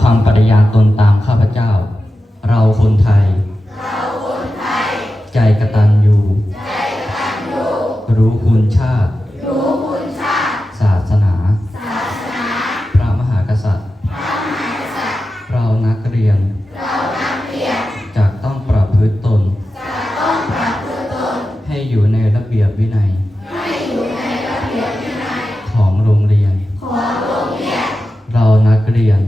ความปฏิญาณตนตามข้าพเจ้า เราคนไทย เราคนไทย ใจกตัญญูใจกตัญญูรู้คุณชาติ รู้คุณชาติ ศาสนา ศาสนา พระมหากษัตริย์ พระมหากษัตริย์ เรานักเรียน เรานักเรียนจะต้องประพฤติตนจะต้องประพฤติตน ให้อยู่ในระเบียบวินัย ให้อยู่ในระเบียบวินัย ของโรงเรียน ของโรงเรียน เรานักเรียน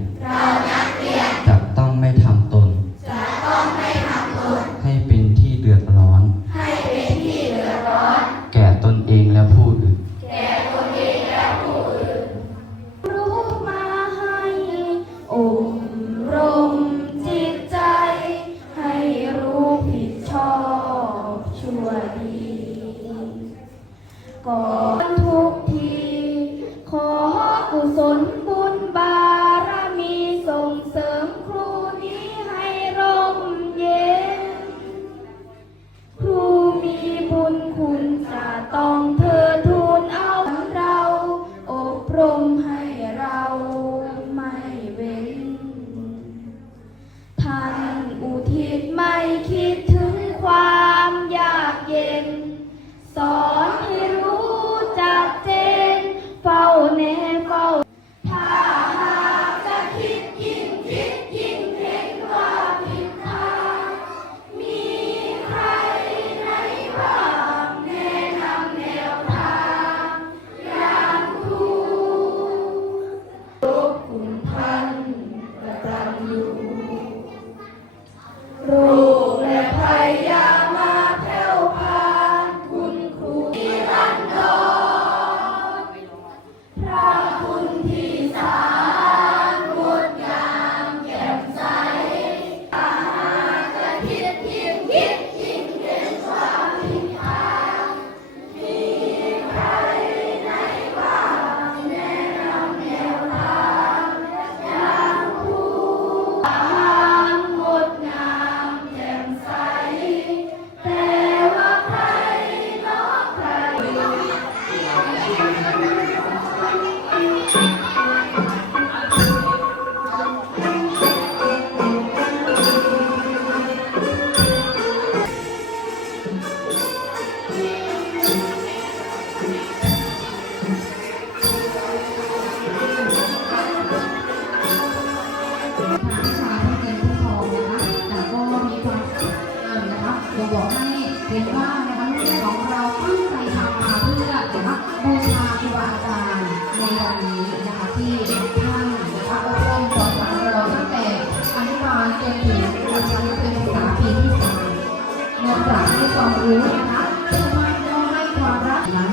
ความรู้นะคะเชื่อเนก็ให้ความรักนะ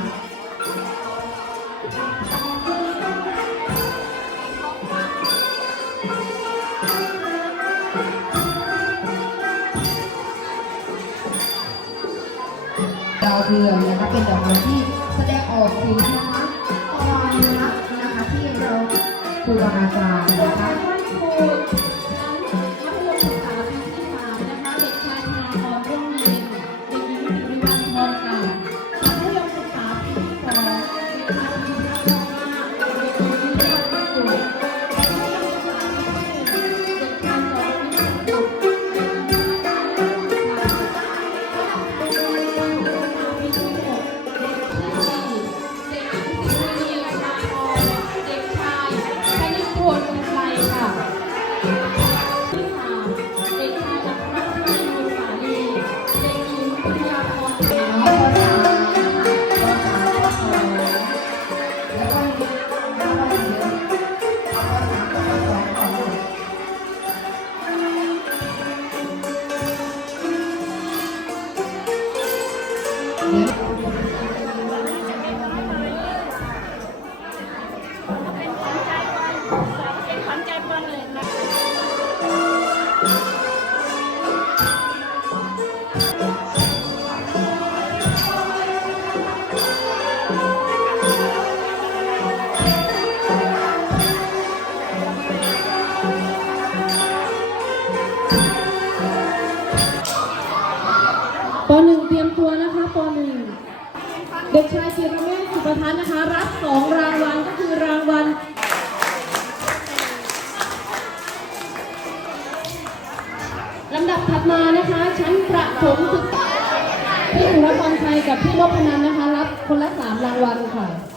ดาวเรืองนะคะเป็นดอกไม้ที่แสดงออกถึงนะคะความรักนะคะที่เราครูบาอาจารย์นะคะ ปหนึ่งเตรียมตัว เด็กชายจิรเมฆสุปทัน์นะคะ รับสองรางวัลก็คือรางวัลลำดับถัดมานะคะ ชั้นประถมศึกษาพี่สุรพรชัยกับพี่นพนันนะคะ รับคนละสามรางวัลค่ะ